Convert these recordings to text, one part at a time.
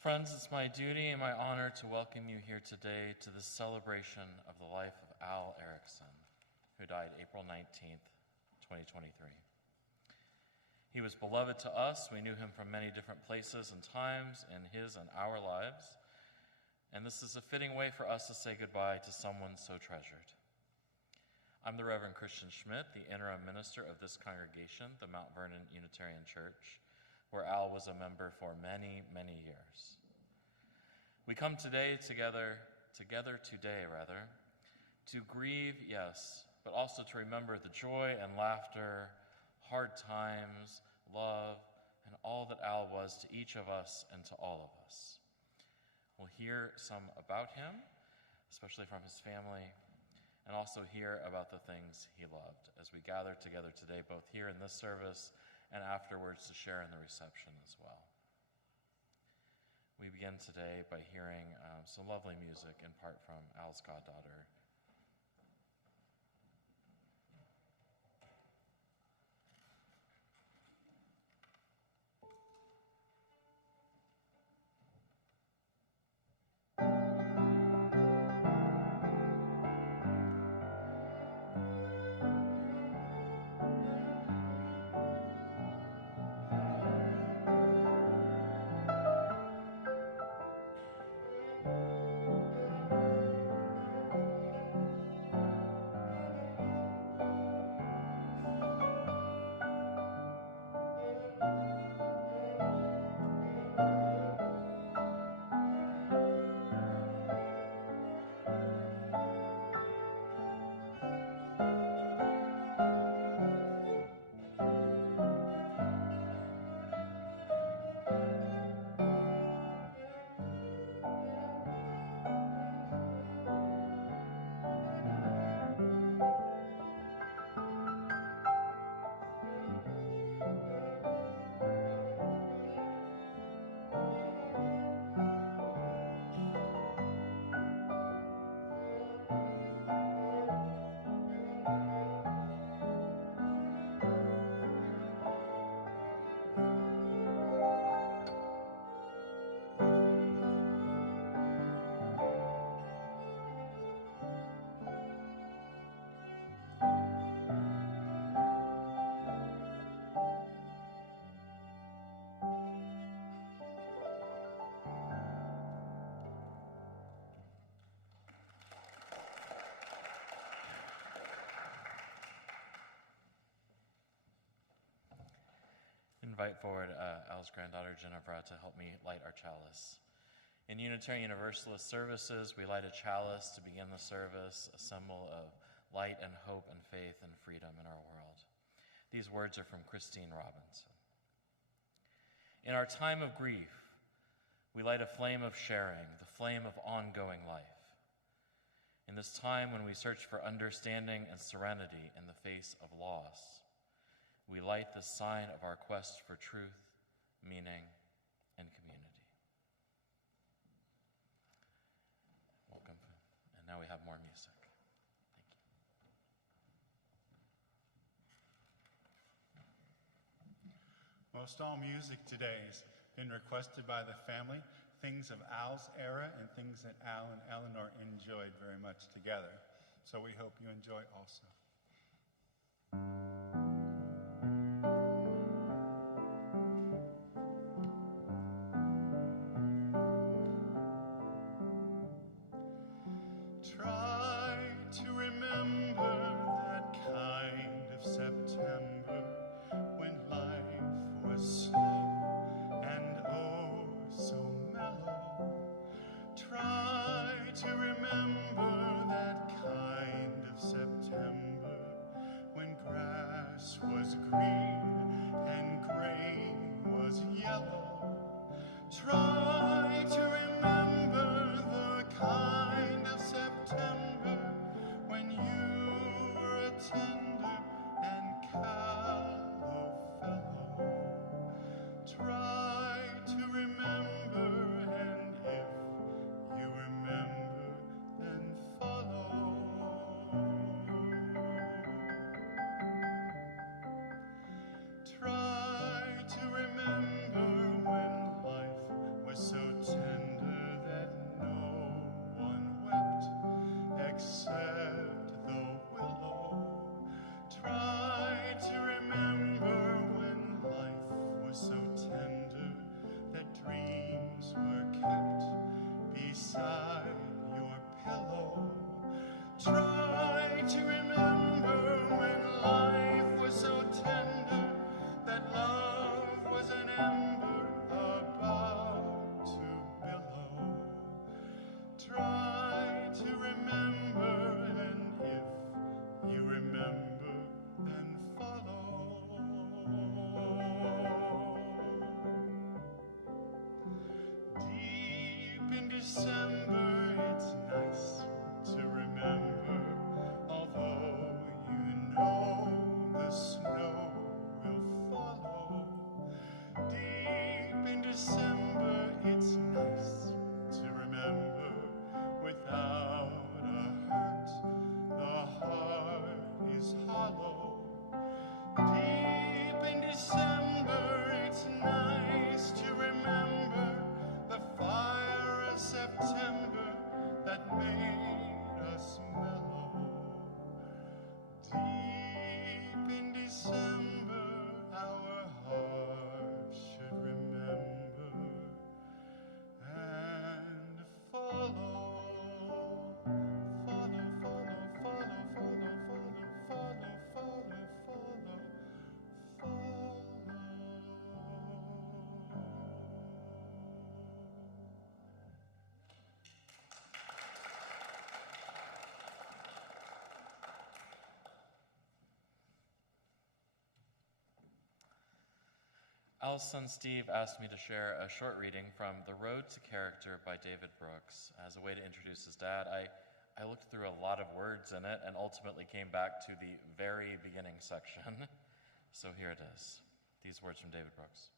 Friends, it's my duty and my honor to welcome you here today to this celebration of the life of Al Erickson, who died April 19th, 2023. He was beloved to us. We knew him from many different places and times in his and our lives, and this is a fitting way for us to say goodbye to someone so treasured. I'm the Reverend Christian Schmidt, the interim minister of this congregation, the Mount Vernon Unitarian Church, where Al was a member for many, many years. We come together today, to grieve, yes, but also to remember the joy and laughter, hard times, love, and all that Al was to each of us and to all of us. We'll hear some about him, especially from his family, and also hear about the things he loved as we gather together today, both here in this service and afterwards to share in the reception as well. We begin today by hearing some lovely music, in part from Al's goddaughter. Invite forward Al's granddaughter, Jennifer, to help me light our chalice. In Unitarian Universalist services, we light a chalice to begin the service, a symbol of light and hope and faith and freedom in our world. These words are from Christine Robinson. In our time of grief, we light a flame of sharing, the flame of ongoing life. In this time when we search for understanding and serenity in the face of loss, we light the sign of our quest for truth, meaning, and community. Welcome. And now we have more music. Thank you. Most all music today has been requested by the family, things of Al's era and things that Al and Eleanor enjoyed very much together. So we hope you enjoy also. Was green and grain was yellow. Try to remember the kind of September December, it's nice to remember, although you know the snow will follow. Deep in December, it's nice to remember, without a hurt, the heart is hollow. Deep in December, it's nice to remember the fire of September that made us mellow. Deep in December, our hearts should remember and follow. Follow, follow, follow, follow, follow, follow, follow, follow. Al's son Steve asked me to share a short reading from The Road to Character by David Brooks as a way to introduce his dad. I looked through a lot of words in it and ultimately came back to the very beginning section. So here it is, these words from David Brooks.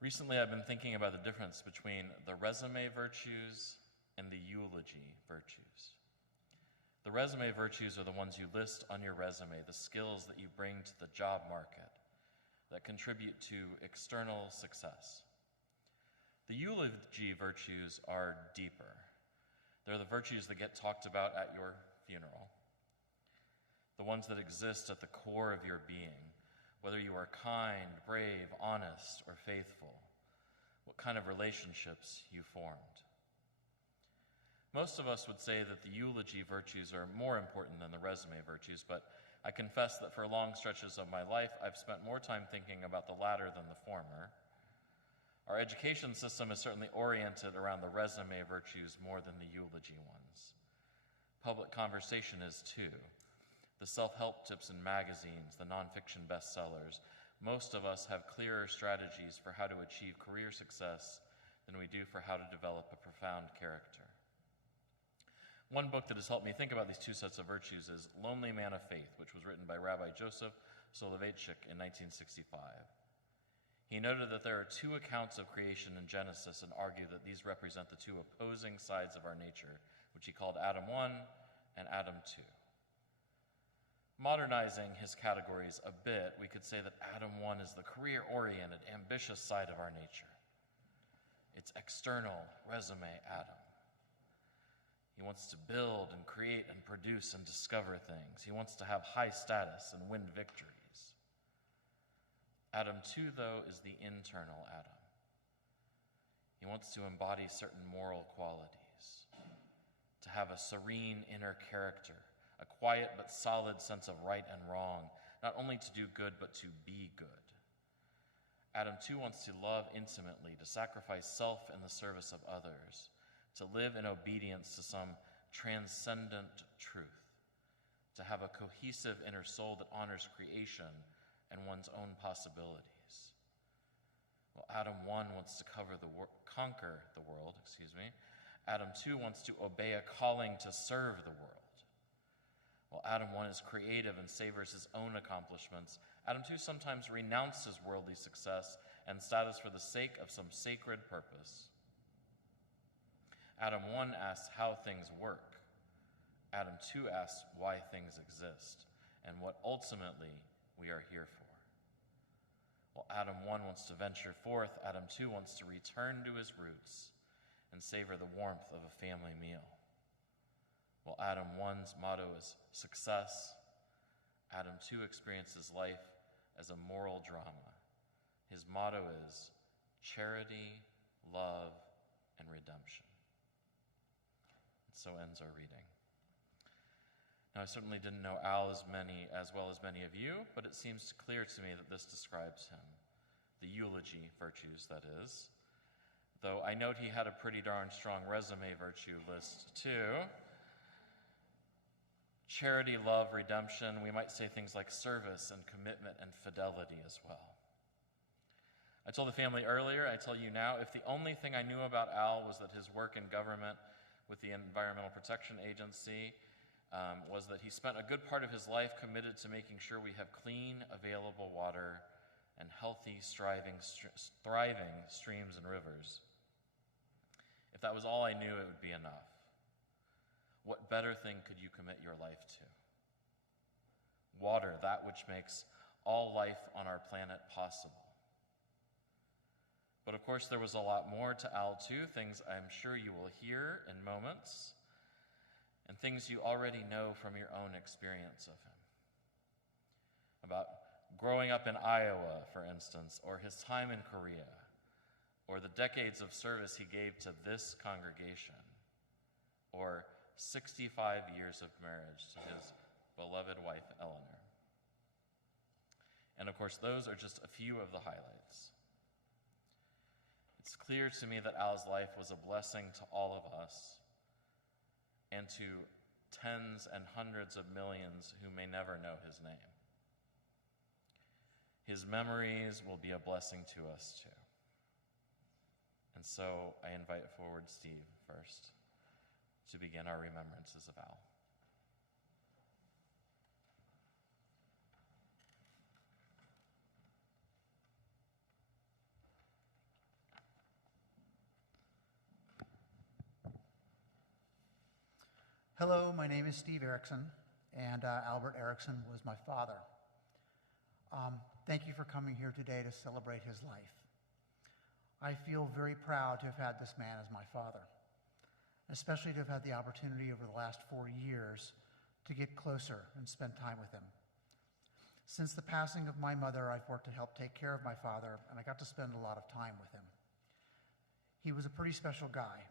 Recently, I've been thinking about the difference between the resume virtues and the eulogy virtues. The resume virtues are the ones you list on your resume, the skills that you bring to the job market that contribute to external success. The eulogy virtues are deeper. They're the virtues that get talked about at your funeral, the ones that exist at the core of your being, whether you are kind, brave, honest, or faithful, what kind of relationships you formed. Most of us would say that the eulogy virtues are more important than the resume virtues, but I confess that for long stretches of my life, I've spent more time thinking about the latter than the former. Our education system is certainly oriented around the resume virtues more than the eulogy ones. Public conversation is too. The self-help tips in magazines, the nonfiction bestsellers. Most of us have clearer strategies for how to achieve career success than we do for how to develop a profound character. One book that has helped me think about these two sets of virtues is Lonely Man of Faith, which was written by Rabbi Joseph Soloveitchik in 1965. He noted that there are two accounts of creation in Genesis and argued that these represent the two opposing sides of our nature, which he called Adam 1 and Adam 2. Modernizing his categories a bit, we could say that Adam 1 is the career-oriented, ambitious side of our nature. It's external resume Adam. He wants to build and create and produce and discover things. He wants to have high status and win victories. Adam 2, though, is the internal Adam. He wants to embody certain moral qualities, to have a serene inner character, a quiet but solid sense of right and wrong, not only to do good, but to be good. Adam 2 wants to love intimately, to sacrifice self in the service of others, to live in obedience to some transcendent truth, to have a cohesive inner soul that honors creation and one's own possibilities. Well, Adam 1 wants to conquer the world. Adam 2 wants to obey a calling to serve the world. While Adam 1 is creative and savors his own accomplishments, Adam 2 sometimes renounces worldly success and status for the sake of some sacred purpose. Adam 1 asks how things work. Adam 2 asks why things exist and what ultimately we are here for. While Adam 1 wants to venture forth, Adam 2 wants to return to his roots and savor the warmth of a family meal. While Adam 1's motto is success, Adam 2 experiences life as a moral drama. His motto is charity, love, and redemption. So ends our reading. Now, I certainly didn't know Al as well as many of you, but it seems clear to me that this describes him, the eulogy virtues, that is. Though I note he had a pretty darn strong resume virtue list, too. Charity, love, redemption. We might say things like service and commitment and fidelity as well. I told the family earlier, I tell you now, if the only thing I knew about Al was that his work in government with the Environmental Protection Agency was that he spent a good part of his life committed to making sure we have clean, available water and healthy, thriving streams and rivers. If that was all I knew, it would be enough. What better thing could you commit your life to? Water, that which makes all life on our planet possible. But of course, there was a lot more to Al too, things I'm sure you will hear in moments, and things you already know from your own experience of him. About growing up in Iowa, for instance, or his time in Korea, or the decades of service he gave to this congregation, or 65 years of marriage to his beloved wife, Eleanor. And of course, those are just a few of the highlights. It's clear to me that Al's life was a blessing to all of us and to tens and hundreds of millions who may never know his name. His memories will be a blessing to us too. And so I invite forward Steve first to begin our remembrances of Al. Hello, my name is Steve Erickson, and Albert Erickson was my father. Thank you for coming here today to celebrate his life. I feel very proud to have had this man as my father, especially to have had the opportunity over the last 4 years to get closer and spend time with him. Since the passing of my mother, I've worked to help take care of my father, and I got to spend a lot of time with him. He was a pretty special guy,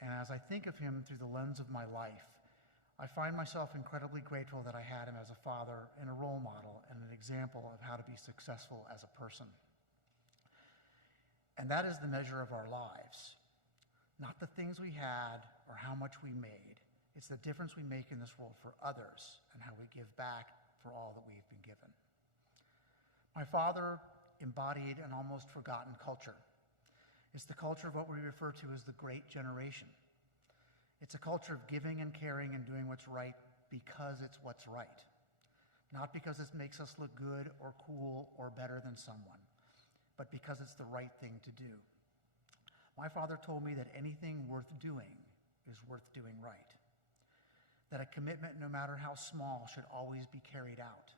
and as I think of him through the lens of my life, I find myself incredibly grateful that I had him as a father and a role model and an example of how to be successful as a person. And that is the measure of our lives. Not the things we had or how much we made. It's the difference we make in this world for others and how we give back for all that we've been given. My father embodied an almost forgotten culture. It's the culture of what we refer to as the Great Generation. It's a culture of giving and caring and doing what's right because it's what's right. Not because it makes us look good or cool or better than someone, but because it's the right thing to do. My father told me that anything worth doing is worth doing right. That a commitment, no matter how small, should always be carried out.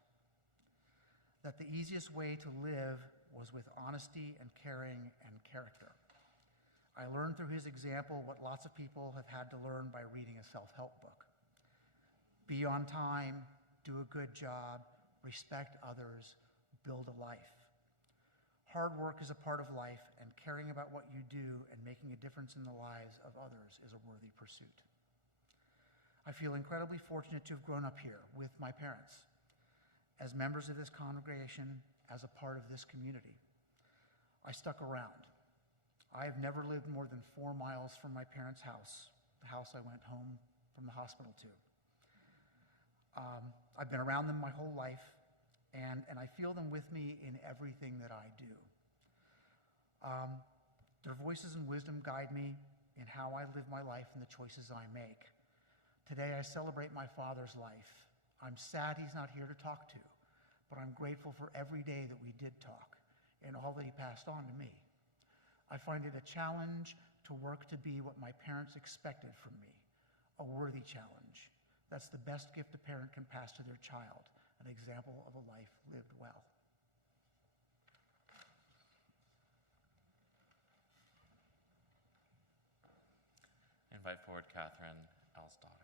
That the easiest way to live was with honesty and caring and character. I learned through his example what lots of people have had to learn by reading a self-help book. Be on time, do a good job, respect others, build a life. Hard work is a part of life, and caring about what you do and making a difference in the lives of others is a worthy pursuit. I feel incredibly fortunate to have grown up here with my parents, as members of this congregation, as a part of this community. I stuck around. I have never lived more than 4 miles from my parents' house, the house I went home from the hospital to. I've been around them my whole life, and I feel them with me in everything that I do. Their voices and wisdom guide me in how I live my life and the choices I make. Today I celebrate my father's life. I'm sad he's not here to talk to, but I'm grateful for every day that we did talk and all that he passed on to me. I find it a challenge to work to be what my parents expected from me, a worthy challenge. That's the best gift a parent can pass to their child, an example of a life lived well. Invite forward Catherine, Al's daughter.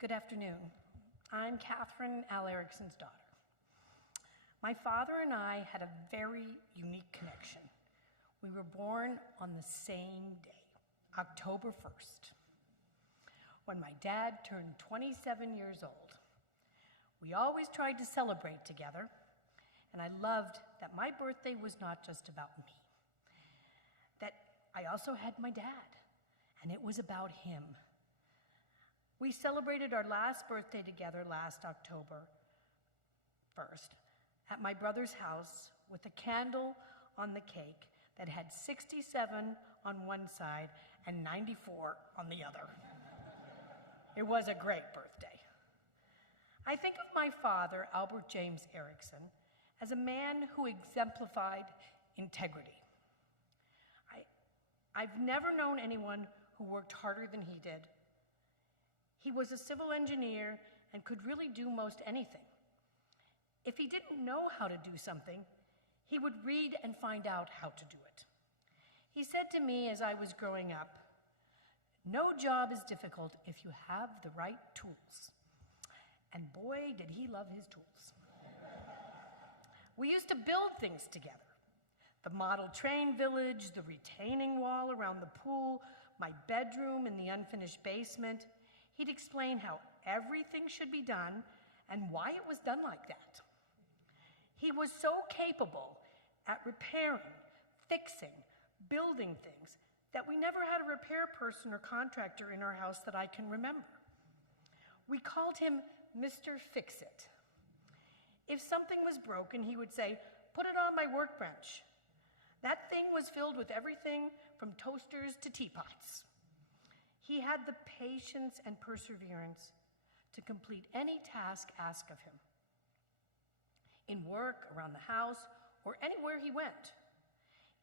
Good afternoon. I'm Catherine Al Erickson's daughter. My father and I had a very unique connection. We were born on the same day, October 1st. When my dad turned 27 years old, we always tried to celebrate together, and I loved that my birthday was not just about me, that I also had my dad, and it was about him. We celebrated our last birthday together last October 1st at my brother's house with a candle on the cake that had 67 on one side and 94 on the other. It was a great birthday. I think of my father, Albert James Erickson, as a man who exemplified integrity. I've never known anyone who worked harder than he did. He was a civil engineer and could really do most anything. If he didn't know how to do something, he would read and find out how to do it. He said to me as I was growing up, "No job is difficult if you have the right tools." And boy, did he love his tools. We used to build things together. The model train village, the retaining wall around the pool, my bedroom in the unfinished basement. He'd explain how everything should be done and why it was done like that. He was so capable at repairing, fixing, building things that we never had a repair person or contractor in our house that I can remember. We called him Mr. Fix-It. If something was broken, he would say, "Put it on my workbench." That thing was filled with everything from toasters to teapots. He had the patience and perseverance to complete any task asked of him, in work, around the house, or anywhere he went.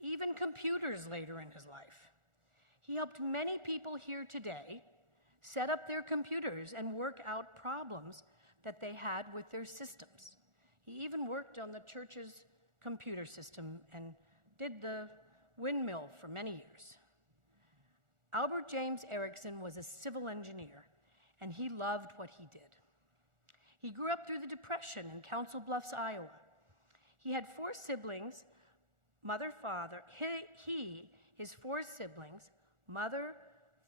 Even computers later in his life. He helped many people here today set up their computers and work out problems that they had with their systems. He even worked on the church's computer system and did the windmill for many years. Albert James Erickson was a civil engineer, and he loved what he did. He grew up through the Depression in Council Bluffs, Iowa. He had 4 siblings, mother, father. His 4 siblings, mother,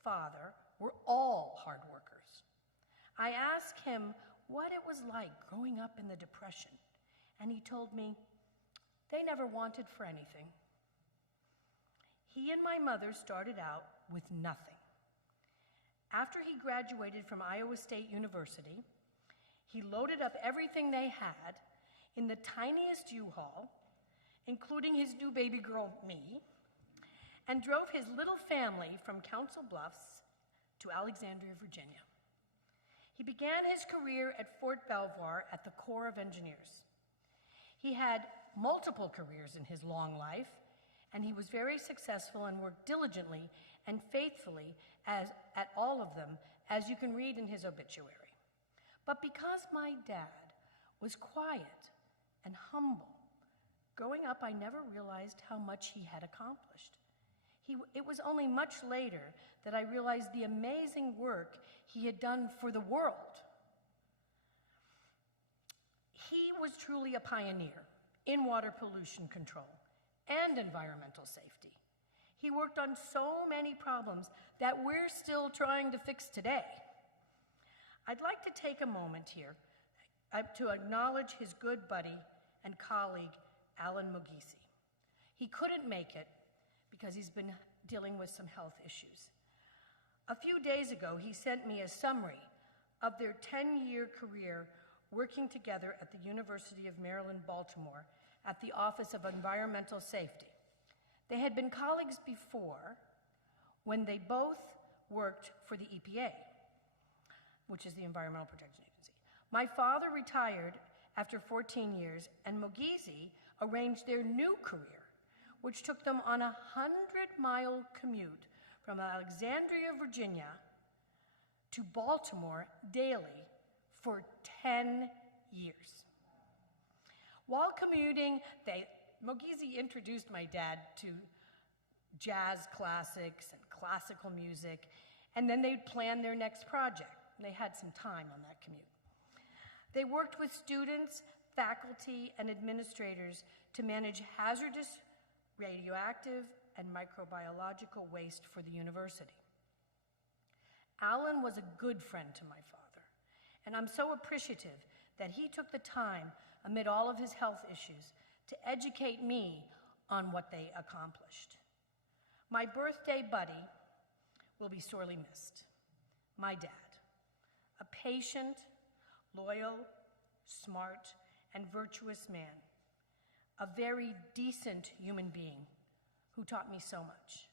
father, were all hard workers. I asked him what it was like growing up in the Depression, and he told me they never wanted for anything. He and my mother started out with nothing. After he graduated from Iowa State University, he loaded up everything they had in the tiniest U-Haul, including his new baby girl, me, and drove his little family from Council Bluffs to Alexandria, Virginia. He began his career at Fort Belvoir at the Corps of Engineers. He had multiple careers in his long life, and he was very successful and worked diligently and faithfully at all of them, as you can read in his obituary. But because my dad was quiet and humble, growing up I never realized how much he had accomplished. It was only much later that I realized the amazing work he had done for the world. He was truly a pioneer in water pollution control and environmental safety. He worked on so many problems that we're still trying to fix today. I'd like to take a moment here to acknowledge his good buddy and colleague, Alan Mogisi. He couldn't make it because he's been dealing with some health issues. A few days ago, he sent me a summary of their 10-year career working together at the University of Maryland, Baltimore, at the Office of Environmental Safety. They had been colleagues before when they both worked for the EPA, which is the Environmental Protection Agency. My father retired after 14 years, and Mogisi arranged their new career, which took them on a 100-mile commute from Alexandria, Virginia, to Baltimore daily for 10 years. While commuting, Mogisi introduced my dad to jazz classics and classical music, and then they'd plan their next project. They had some time on that commute. They worked with students, faculty, and administrators to manage hazardous, radioactive, and microbiological waste for the university. Alan was a good friend to my father, and I'm so appreciative that he took the time, amid all of his health issues, to educate me on what they accomplished. My birthday buddy will be sorely missed. My dad, a patient, loyal, smart, and virtuous man, a very decent human being who taught me so much.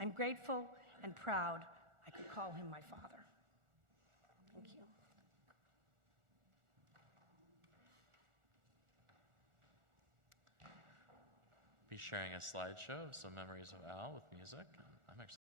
I'm grateful and proud I could call him my father. Thank you. Be sharing a slideshow of some memories of Al with music. I'm excited.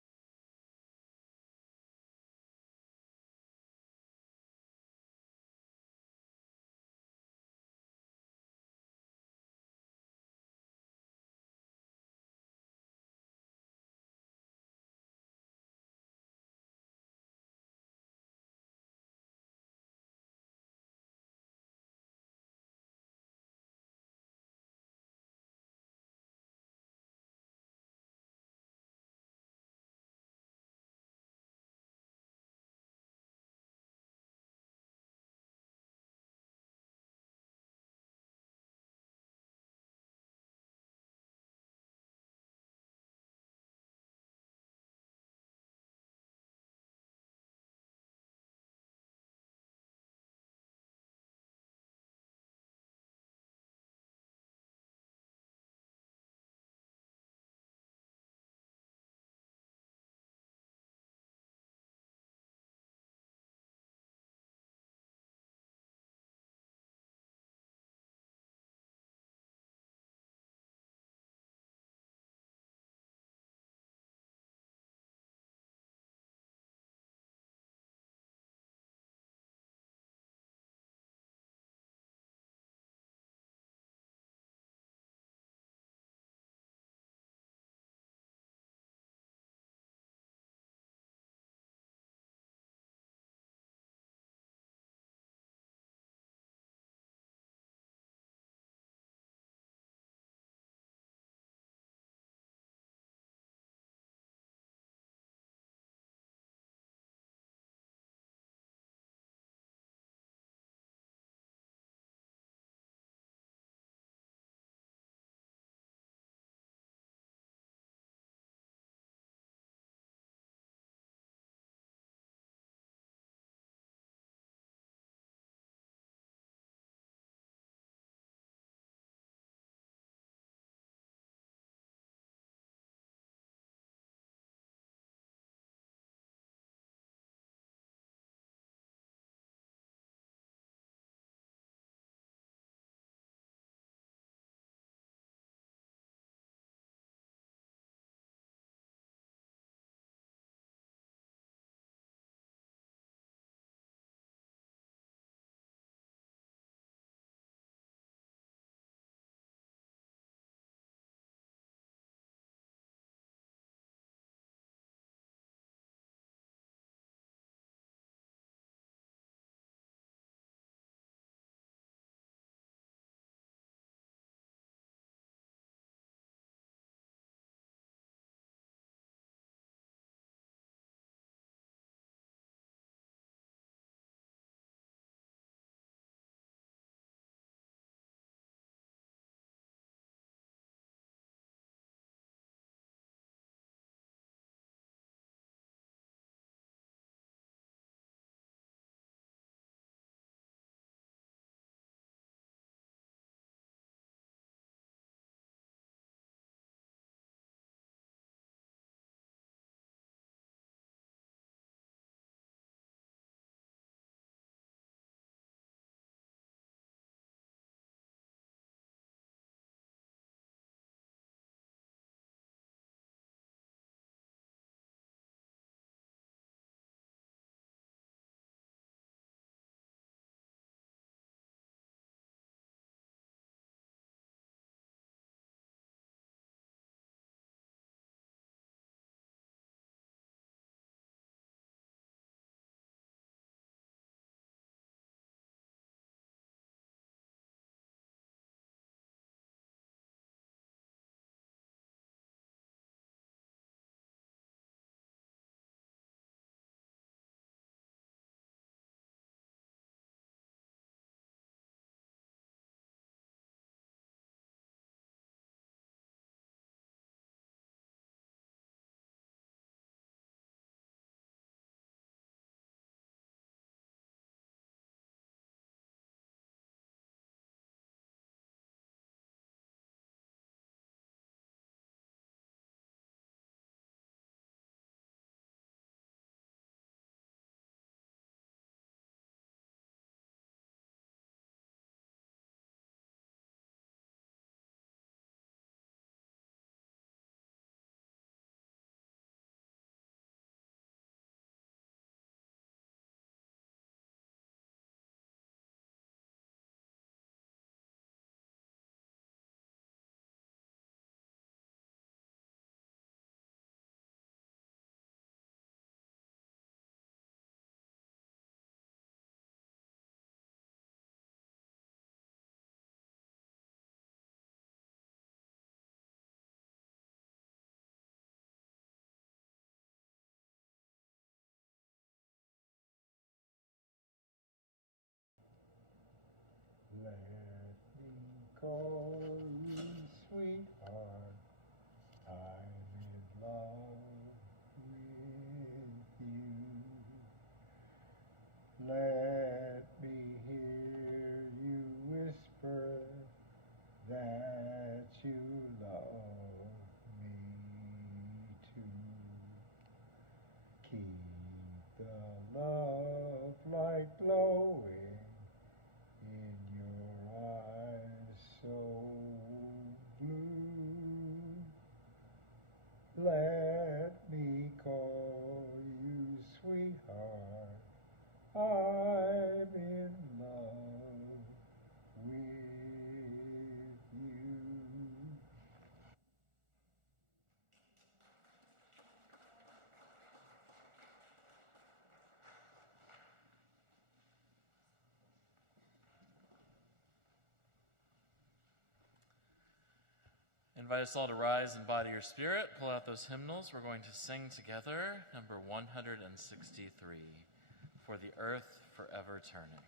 let me hear you whisper that you love me too. Keep the love light glowing in your eyes so blue. Let me call you sweetheart. I'm in love with you. I invite us all to rise in body or spirit. Pull out those hymnals. We're going to sing together number 163, For the Earth Forever Turning.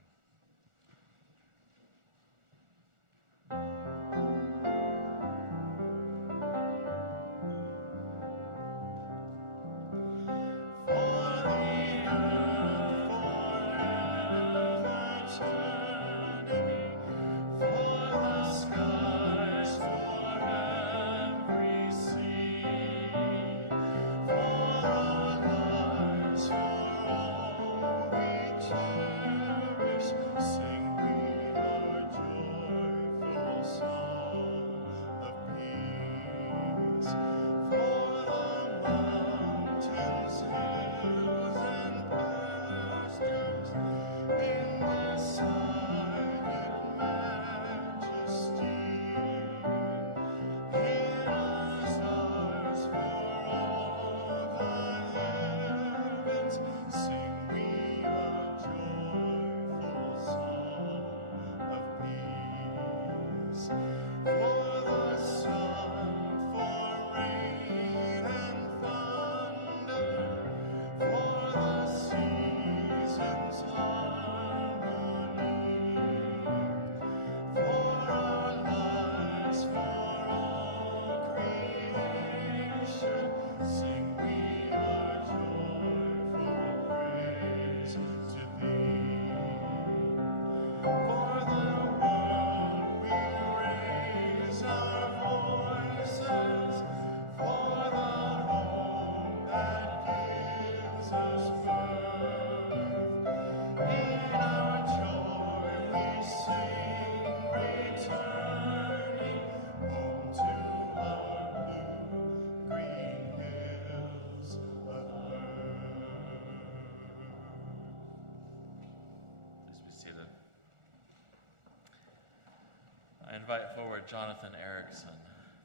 I invite forward Jonathan Erickson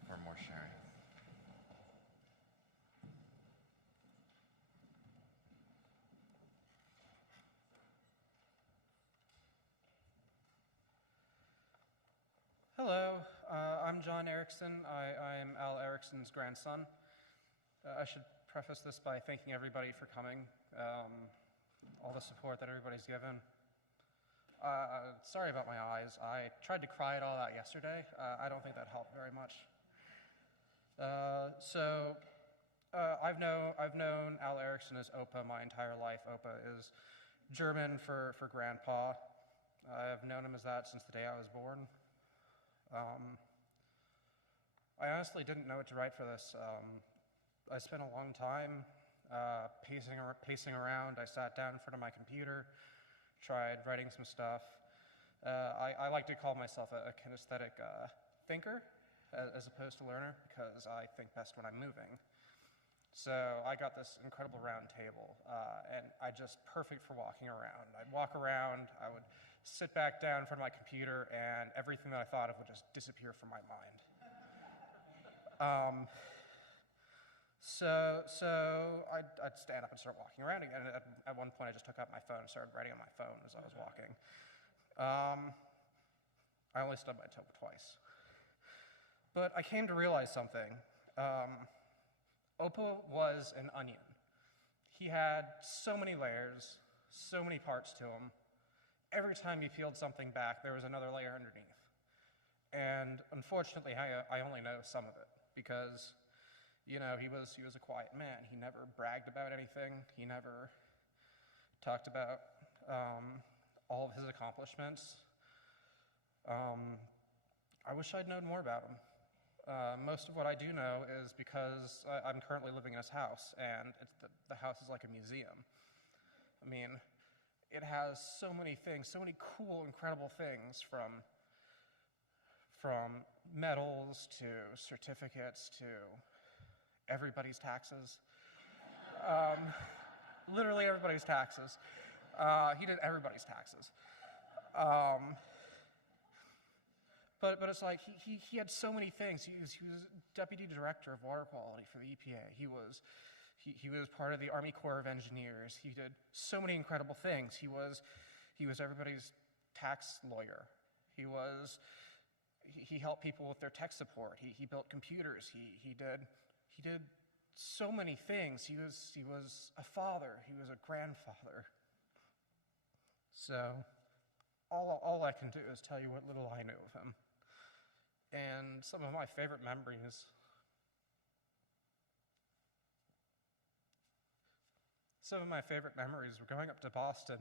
for more sharing. Hello, I'm John Erickson. I am Al Erickson's grandson. I should preface this by thanking everybody for coming, all the support that everybody's given. Sorry about my eyes. I tried to cry it all out yesterday. I don't think that helped very much. I've known Al Erickson as Opa my entire life. Opa is German for grandpa. I've known him as that since the day I was born. I honestly didn't know what to write for this. I spent a long time pacing around. I sat down in front of my computer, tried writing some stuff. I like to call myself a kinesthetic thinker as opposed to learner because I think best when I'm moving. So I got this incredible round table, and just perfect for walking around. I'd walk around, I would sit back down in front of my computer, and everything that I thought of would just disappear from my mind. I'd stand up and start walking around again. And at one point, I just took out my phone and started writing on my phone as I was walking. I only stubbed my toe twice. But I came to realize something. Opa was an onion. He had so many layers, so many parts to him. Every time you peeled something back, there was another layer underneath. And unfortunately, I only know some of it because, you know, he was a quiet man. He never bragged about anything. He never talked about all of his accomplishments. I wish I'd known more about him. Most of what I do know is because I'm currently living in his house, and the house is like a museum. I mean, it has so many things, so many cool, incredible things, from medals to certificates to everybody's taxes. Literally everybody's taxes. He did everybody's taxes. But it's like he had so many things. He was deputy director of water quality for the EPA. He was part of the Army Corps of Engineers. He did so many incredible things. He was everybody's tax lawyer. He helped people with their tech support. He built computers. He did so many things. He was a father. He was a grandfather. So all I can do is tell you what little I knew of him. And some of my favorite memories were going up to Boston.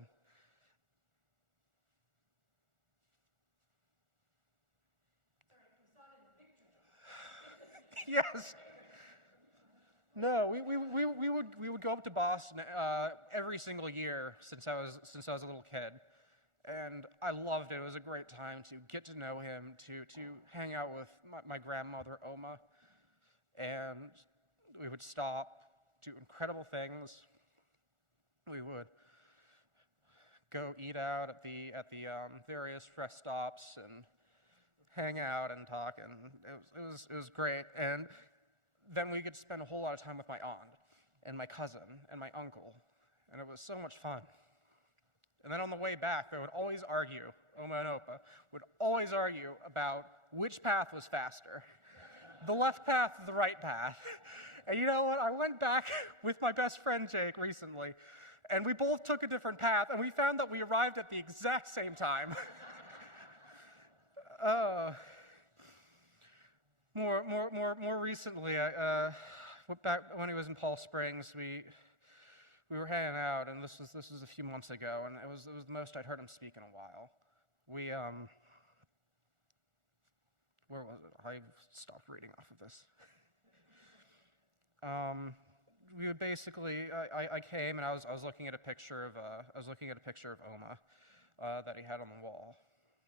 Yes. No, we would go up to Boston every single year since I was a little kid. And I loved it. It was a great time to get to know him, to hang out with my grandmother, Oma. And we would stop, do incredible things. We would go eat out at the various rest stops and hang out and talk, and it was great. And then we get to spend a whole lot of time with my aunt and my cousin and my uncle, and it was so much fun. And then on the way back, they would always argue, Oma and Opa would always argue about which path was faster, the left path or the right path. And you know what? I went back with my best friend Jake recently, and we both took a different path, and we found that we arrived at the exact same time. More recently, back when he was in Palm Springs, we were hanging out, and this was a few months ago, and it was the most I'd heard him speak in a while. Where was it? I stopped reading off of this. We would basically, I came and I was looking at a picture of Oma that he had on the wall,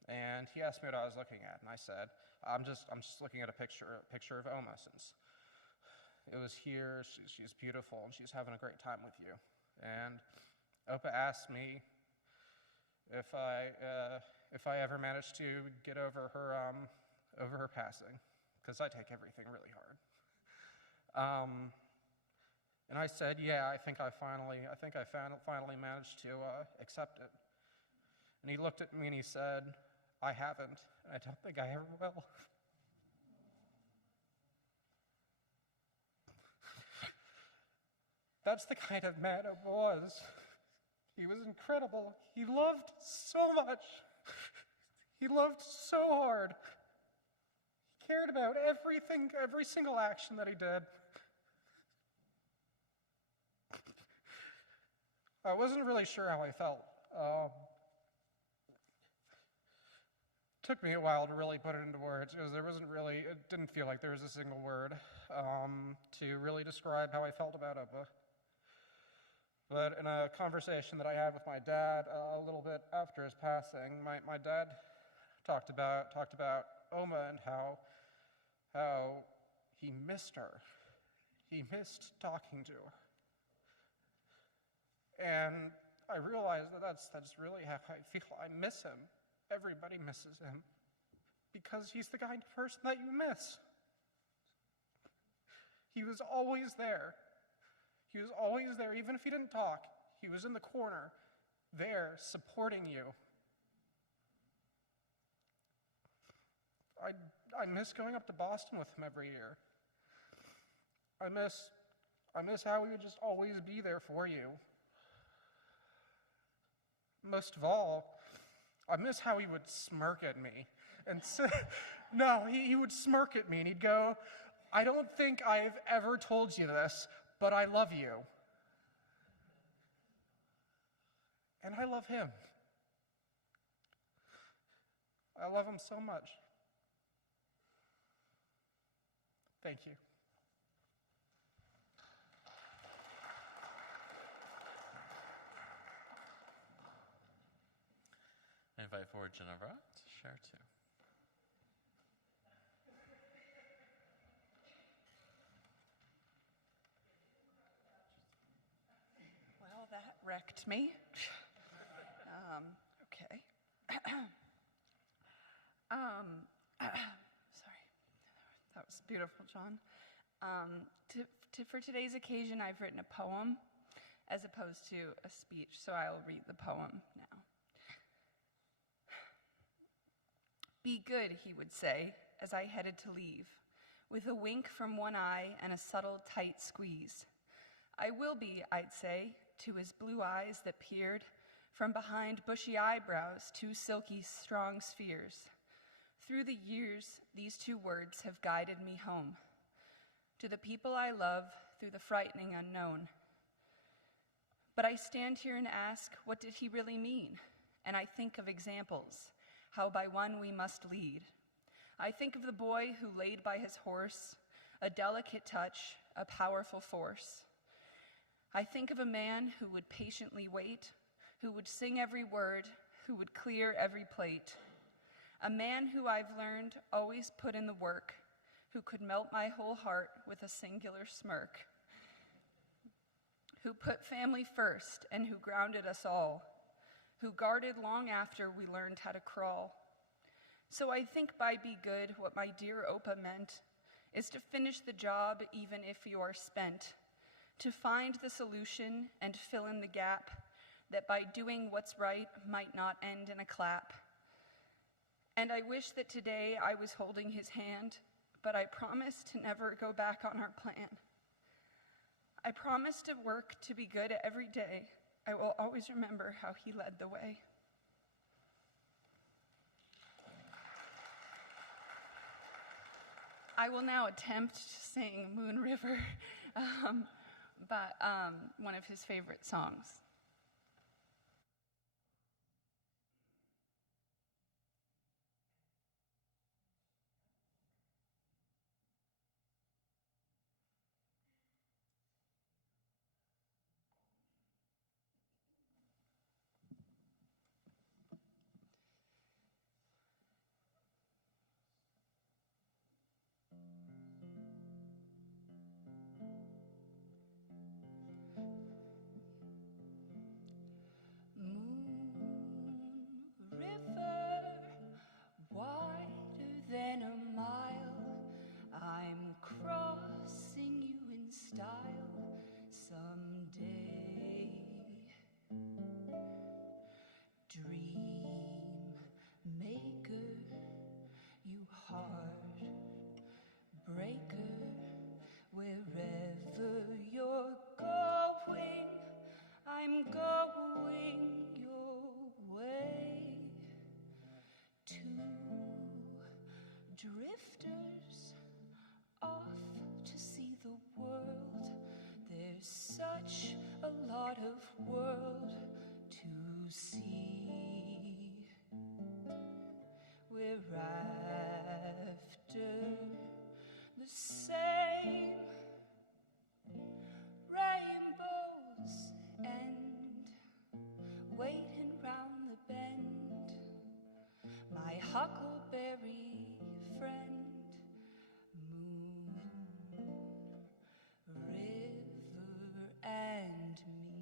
and he asked me what I was looking at, and I said, I'm just looking at a picture of Oma, since it was here. She's beautiful, and she's having a great time with you. And Opa asked me if I ever managed to get over her passing, because I take everything really hard. And I said, yeah, I think I finally managed to accept it. And he looked at me and he said, I haven't, and I don't think I ever will. That's the kind of man Opa was. He was incredible. He loved so much. He loved so hard. He cared about everything, every single action that he did. I wasn't really sure how I felt. It took me a while to really put it into words, because it didn't feel like there was a single word to really describe how I felt about Opa. But in a conversation that I had with my dad a little bit after his passing, my dad talked about Oma and how he missed her. He missed talking to her. And I realized that's really how I feel. I miss him. Everybody misses him, because he's the kind of person that you miss. He was always there. He was always there, even if he didn't talk. He was in the corner, there, supporting you. I miss going up to Boston with him every year. I miss how he would just always be there for you. Most of all, I miss how he would smirk at me. And he would smirk at me, and he'd go, I don't think I've ever told you this, but I love you. And I love him. I love him so much. Thank you. I invite forward Ginevra to share too. Well, that wrecked me. Okay. Sorry. That was beautiful, John. For today's occasion, I've written a poem as opposed to a speech, so I'll read the poem now. Be good, he would say, as I headed to leave, with a wink from one eye and a subtle, tight squeeze. I will be, I'd say, to his blue eyes that peered from behind bushy eyebrows, two silky, strong spheres. Through the years, these two words have guided me home, to the people I love through the frightening unknown. But I stand here and ask, what did he really mean? And I think of examples, how by one we must lead. I think of the boy who laid by his horse, a delicate touch, a powerful force. I think of a man who would patiently wait, who would sing every word, who would clear every plate. A man who I've learned always put in the work, who could melt my whole heart with a singular smirk, who put family first and who grounded us all, who guarded long after we learned how to crawl. So I think by be good, what my dear Opa meant is to finish the job even if you are spent, to find the solution and fill in the gap that by doing what's right might not end in a clap. And I wish that today I was holding his hand, but I promise to never go back on our plan. I promise to work to be good every day. I will always remember how he led the way. I will now attempt to sing Moon River, but one of his favorite songs. Than a mile, I'm crossing you in style someday. Dream maker, you heart breaker, wherever you're going, I'm going your way. Drifters off to see the world. There's such a lot of world to see. We're after the same rainbows and waiting round the bend. My huckleberry friend, moon, river, and me.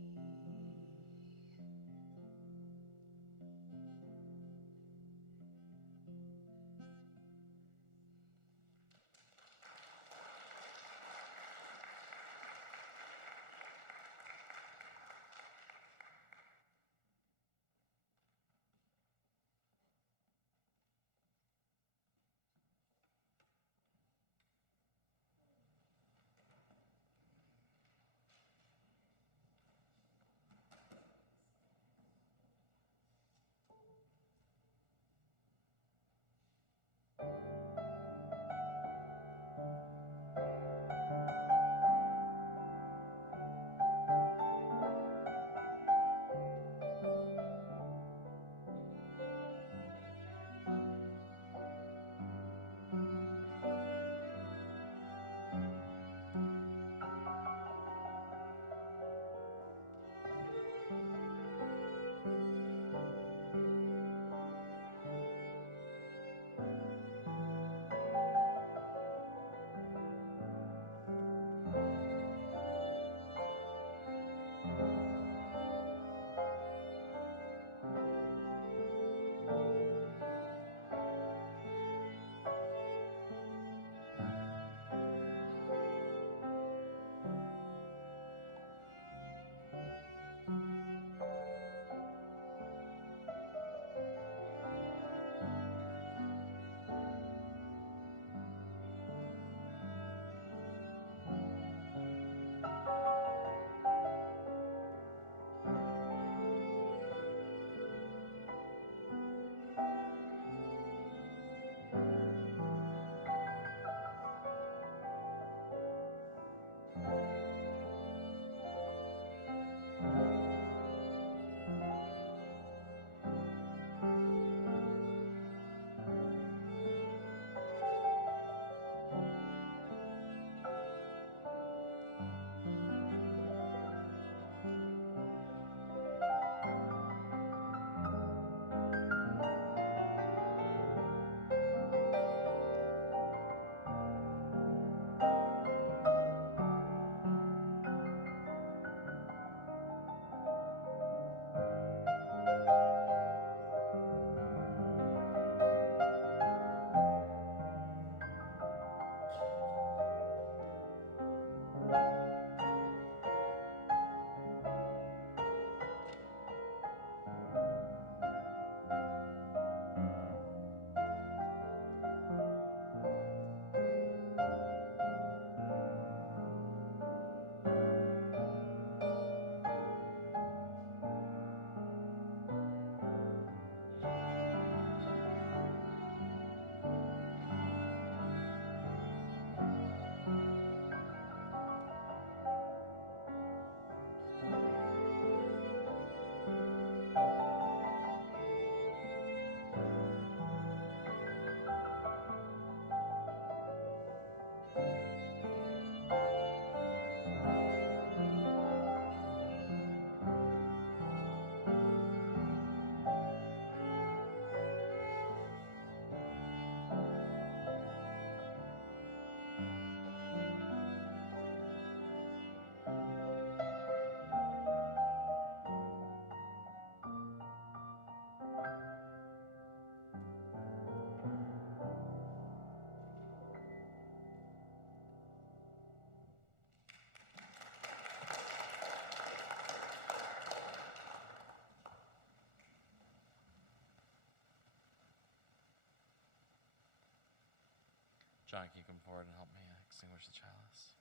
John, can you come forward and help me extinguish the chalice?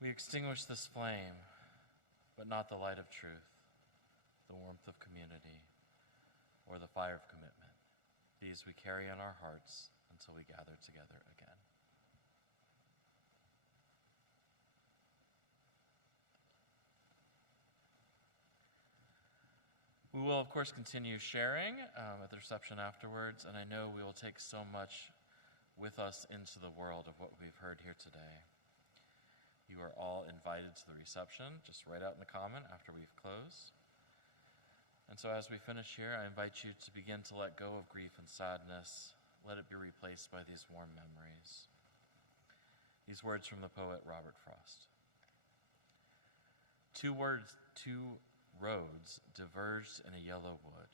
We extinguish this flame, but not the light of truth, the warmth of community, or the fire of commitment. These we carry in our hearts until we gather together again. We will, of course, continue sharing at the reception afterwards, and I know we will take so much with us into the world of what we've heard here today. You are all invited to the reception. Just write out in the comment after we've closed. And so as we finish here, I invite you to begin to let go of grief and sadness. Let it be replaced by these warm memories. These words from the poet Robert Frost. Two roads diverged in a yellow wood,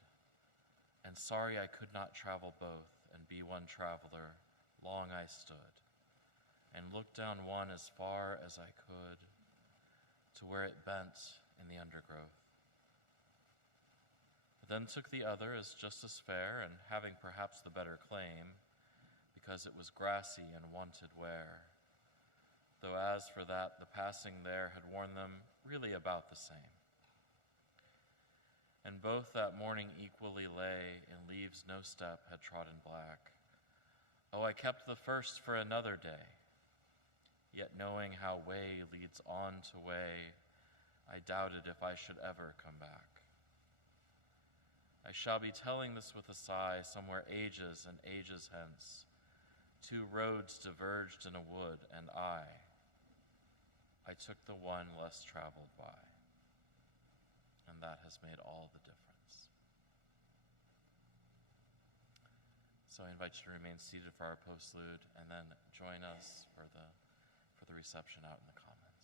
and sorry I could not travel both and be one traveler, long I stood, and looked down one as far as I could to where it bent in the undergrowth. But then took the other as just as fair, and having perhaps the better claim, because it was grassy and wanted wear, though as for that the passing there had worn them really about the same. And both that morning equally lay in leaves no step had trodden black. Oh, I kept the first for another day, yet knowing how way leads on to way, I doubted if I should ever come back. I shall be telling this with a sigh, somewhere ages and ages hence. Two roads diverged in a wood, and I took the one less traveled by. And that has made all the difference. So I invite you to remain seated for our postlude, and then join us for the reception out in the common.